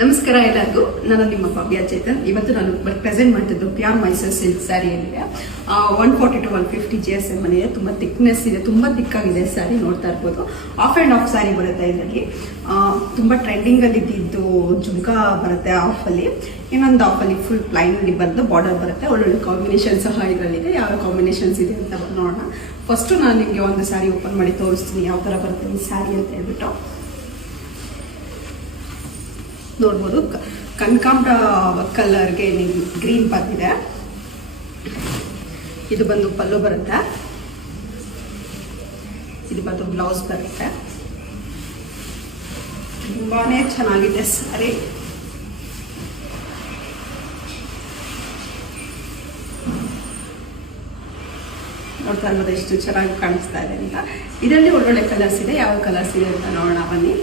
ನಮಸ್ಕಾರ ಎಲ್ಲರಿಗೂ. ನಾನು ನಿಮ್ಮ ಭವ್ಯ ಚೇತನ್. ಇವತ್ತು ನಾನು ಪ್ರೆಸೆಂಟ್ ಮಾಡ್ತಿದ್ದು ಪ್ಯೂರ್ ಮೈಸೂರು ಸಿಲ್ಕ್ ಸ್ಯಾರಿ ಏನಿದೆ 140 to 150 GSM ಇದೆ. ತುಂಬಾ ಥಿಕ್ನೆಸ್ ಇದೆ, ತುಂಬಾ ಥಿಕ್ಕಾಗಿದೆ ಸ್ಯಾರಿ. ನೋಡ್ತಾ ಇರ್ಬೋದು, ಆಫ್ ಅಂಡ್ ಆಫ್ ಸ್ಯಾರಿ ಬರುತ್ತೆ ಇದರಲ್ಲಿ. ತುಂಬಾ ಟ್ರೆಂಡಿಂಗ್ ಅಲ್ಲಿ ಇದ್ದಿದ್ದು ಜುಮ್ಕಾ ಬರುತ್ತೆ ಆಫ್ ಅಲ್ಲಿ. ಇನ್ನೊಂದು ಆಫ್ ಅಲ್ಲಿ ಫುಲ್ ಪ್ಲೈನ್ ಅಲ್ಲಿ ಬಂದು ಬಾರ್ಡರ್ ಬರುತ್ತೆ. ಒಳ್ಳೊಳ್ಳೆ ಕಾಂಬಿನೇಷನ್ ಸಹ ಇದರಲ್ಲಿದೆ. ಯಾವ ಕಾಂಬಿನೇಷನ್ಸ್ ಇದೆ ಅಂತ ನೋಡೋಣ. ಫಸ್ಟ್ ನಾನು ನಿಮಗೆ ಒಂದು ಸ್ಯಾರಿ ಓಪನ್ ಮಾಡಿ ತೋರಿಸ್ತೀನಿ ಯಾವ ತರ ಬರುತ್ತೆ ಈ ಸ್ಯಾರಿ ಅಂತ ಹೇಳ್ಬಿಟ್ಟು. ನೋಡ್ಬೋದು, ಕನಕಾಂಬರ ಕಲರ್ಗೆ ಗ್ರೀನ್ ಬಂದಿದೆ. ಇದು ಬಂದು ಪಲ್ಲು ಬರುತ್ತೆ, ಇದು ಬಂದು ಬ್ಲೌಸ್ ಬರುತ್ತೆ. ತುಂಬಾನೇ ಚೆನ್ನಾಗಿದೆ ಸ್ಯಾರಿ. ನೋಡ್ತಾ ಇರ್ಬೋದು ಎಷ್ಟು ಚೆನ್ನಾಗಿ ಕಾಣಿಸ್ತಾ ಇದೆ ಅಂತ. ಇದರಲ್ಲಿ ಒಳ್ಳೊಳ್ಳೆ ಕಲರ್ಸ್ ಇದೆ. ಯಾವ ಕಲರ್ಸ್ ಇದೆ ಅಂತ ನೋಡೋಣ ಬನ್ನಿ.